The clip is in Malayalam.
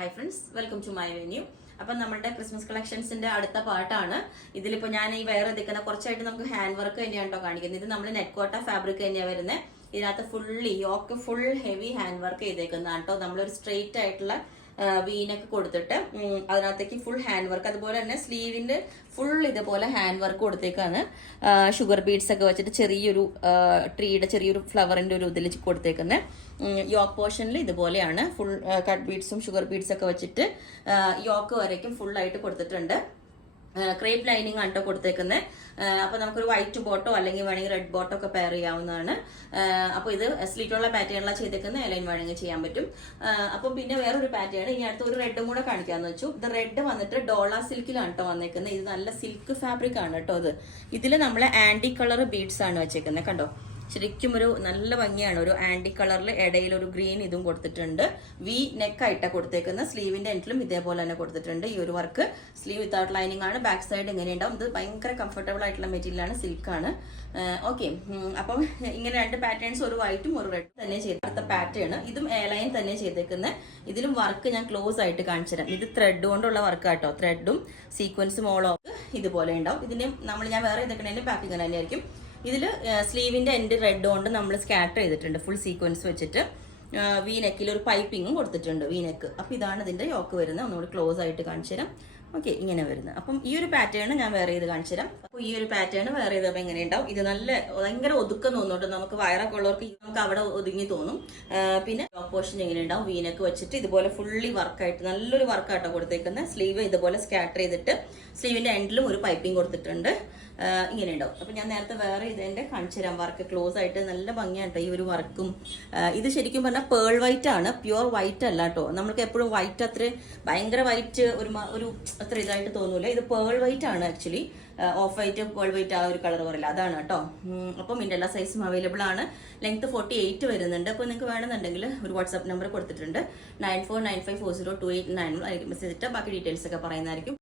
Hi friends, welcome to my venue. അപ്പം നമ്മുടെ ക്രിസ്മസ് കളക്ഷൻസിന്റെ അടുത്ത പാർട്ടാണ്. ഇതിലിപ്പോ ഞാൻ ഈ വേറെ എടുക്കുന്ന കുറച്ചായിട്ട് നമുക്ക് ഹാൻഡ് വർക്ക് തന്നെയാണ് കേട്ടോ കാണിക്കുന്നത്. ഇത് നമ്മൾ നെറ്റ്കോട്ട ഫാബ്രിക് തന്നെയാണ് വരുന്നത്. ഇതിനകത്ത് fully yoke full heavy hand work ചെയ്തേക്കുന്നതാണ് കേട്ടോ. നമ്മളൊരു സ്ട്രെയിറ്റ് ആയിട്ടുള്ള വീനൊക്കെ കൊടുത്തിട്ട് അതിനകത്തേക്ക് ഫുൾ ഹാൻഡ് വർക്ക്, അതുപോലെ തന്നെ സ്ലീവിന്റെ ഫുൾ ഇതുപോലെ ഹാൻഡ് വർക്ക് കൊടുത്തേക്കാണ്. ഷുഗർ ബീഡ്സ് ഒക്കെ വെച്ചിട്ട് ചെറിയൊരു ട്രീയുടെ ചെറിയൊരു ഫ്ലവറിന്റെ ഒരു ഇതിൽ കൊടുത്തേക്കുന്നത്. യോക്ക് പോർഷനിൽ ഇതുപോലെയാണ് ഫുൾ കട്ട് ബീഡ്സും ഷുഗർ ബീഡ്സ് ഒക്കെ വെച്ചിട്ട് യോക്ക് വരയ്ക്കും ഫുൾ ആയിട്ട് കൊടുത്തിട്ടുണ്ട്. ക്രേപ്പ് ലൈനിങ് ആണ് കേട്ടോ കൊടുത്തേക്കുന്നത്. അപ്പൊ നമുക്കൊരു വൈറ്റ് ബോട്ടോ അല്ലെങ്കിൽ വേണമെങ്കിൽ റെഡ് ബോട്ടോ ഒക്കെ പെയർ ചെയ്യാവുന്നതാണ്. അപ്പൊ ഇത് സ്ലിറ്റുള്ള പാറ്റേണിലാണ് ചെയ്തേക്കുന്നത്. ലൈൻ വേണമെങ്കിൽ ചെയ്യാൻ പറ്റും. അപ്പം പിന്നെ വേറൊരു പാറ്റേൺ ഇനി അടുത്ത് ഒരു റെഡും കൂടെ കാണിക്കാന്ന് വെച്ചു. ഇത് റെഡ് വന്നിട്ട് ഡോള സിൽക്കിലാണ് കേട്ടോ വന്നേക്കുന്നത്. ഇത് നല്ല സിൽക്ക് ഫാബ്രിക് ആണ് കേട്ടോ. ഇതിൽ നമ്മൾ ആന്റി കളർ ബീഡ്സ് ആണ് വെച്ചേക്കുന്നത്. കണ്ടോ, ശരിക്കും ഒരു നല്ല ഭംഗിയാണ്. ഒരു ആന്റി കളറിൽ ഇടയിൽ ഒരു ഗ്രീൻ ഇതും കൊടുത്തിട്ടുണ്ട്. വി നെക്ക് ആയിട്ടാണ് കൊടുത്തേക്കുന്നത്. സ്ലീവിന്റെ എൻഡിലും ഇതേപോലെ തന്നെ കൊടുത്തിട്ടുണ്ട്. ഈ ഒരു വർക്ക് സ്ലീവ് വിത്തൗട്ട് ലൈനിങ് ആണ്. ബാക്ക് സൈഡ് ഇങ്ങനെ ഉണ്ടാവും. ഇത് ഭയങ്കര കംഫർട്ടബിൾ ആയിട്ടുള്ള മെറ്റീരിയൽ ആണ്, സിൽക്കാണ്. ഓക്കെ, അപ്പം ഇങ്ങനെ രണ്ട് പാറ്റേൺസ്, ഒരു വൈറ്റും ഒരു റെഡ് തന്നെ ചെയ്ത് അടുത്ത പാറ്റേൺ. ഇതും എ ലൈൻ തന്നെ ചെയ്തേക്കുന്നത്. ഇതിലും വർക്ക് ഞാൻ ക്ലോസ് ആയിട്ട് കാണിച്ചു തരാം. ഇത് ത്രെഡ് കൊണ്ടുള്ള വർക്ക് ആട്ടോ. ത്രെഡും സീക്വൻസും ഓളോ ഇതുപോലെ ഉണ്ടാവും. ഇതിന്റെ ഞാൻ വേറെ ഇതൊക്കെ പാക്കിങ് തന്നെ ആയിരിക്കും. ഇതിൽ സ്ലീവിന്റെ എൻഡ് റെഡ് കൊണ്ട് നമ്മൾ സ്കാറ്റർ ചെയ്തിട്ടുണ്ട് ഫുൾ സീക്വൻസ് വെച്ചിട്ട്. വി നെക്കിൽ ഒരു പൈപ്പിങ്ങും കൊടുത്തിട്ടുണ്ട്, വി നെക്ക്. അപ്പം ഇതാണ് ഇതിന്റെ യോക്ക് വരുന്നത്. ഒന്നുകൂടി ക്ലോസ് ആയിട്ട് കാണിച്ചു തരാം. ഓക്കെ, ഇങ്ങനെ വരുന്നത്. അപ്പം ഈ ഒരു പാറ്റേൺ ഞാൻ വേറെ ചെയ്ത് കാണിച്ചു തരാം. അപ്പോൾ ഈ ഒരു പാറ്റേൺ വേറെ ചെയ്തപ്പോൾ എങ്ങനെ ഉണ്ടാവും? ഇത് നല്ല ഭയങ്കര ഒതുക്കം തോന്നുന്നുണ്ട്. നമുക്ക് വയറൊക്കെ ഉള്ളവർക്ക് നമുക്ക് അവിടെ ഒതുങ്ങി തോന്നും. പിന്നെ ടോപ്പ് പോർഷൻ എങ്ങനെ ഉണ്ടാവും? വീനൊക്കെ വെച്ചിട്ട് ഇതുപോലെ ഫുള്ളി വർക്കായിട്ട് നല്ലൊരു വർക്കായിട്ടോ കൊടുത്തേക്കുന്നത്. സ്ലീവ് ഇതുപോലെ സ്കാറ്റർ ചെയ്തിട്ട് സ്ലീവിന്റെ എൻഡിലും ഒരു പൈപ്പിംഗ് കൊടുത്തിട്ടുണ്ട്. ഇങ്ങനെ ഉണ്ടാവും. അപ്പൊ ഞാൻ നേരത്തെ വേറെ ഇതിന്റെ കാണിച്ചു തരാം. വർക്ക് ക്ലോസ് ആയിട്ട് നല്ല ഭംഗിയാട്ടോ ഈ ഒരു വർക്കും. ഇത് ശരിക്കും പറഞ്ഞാൽ പേൾ വൈറ്റ് ആണ്, പ്യുവർ വൈറ്റ് അല്ല കേട്ടോ. നമുക്ക് എപ്പോഴും വൈറ്റ് അത്ര ഭയങ്കര വൈറ്റ് ഒരു അത്ര ഇതായിട്ട് തോന്നൂല. ഇത് പേൾ വൈറ്റ് ആണ് actually. Of white pearl white ആ ഒരു കളർ പറയില്ല, അതാണ് കേട്ടോ. അപ്പം ഇതിന്റെ എല്ലാ സൈസും അവൈലബിൾ ആണ്. ലെങ്ത് 48 വരുന്നുണ്ട്. അപ്പോൾ നിങ്ങൾക്ക് വേണമെന്നുണ്ടെങ്കിൽ ഒരു വാട്സ്ആപ്പ് നമ്പർ കൊടുത്തിട്ടുണ്ട്. 9495402891 മെസ്സേജ് ഇട്ടാൽ ബാക്കി ഡീറ്റെയിൽസ് ഒക്കെ പറയുന്നതായിരിക്കും.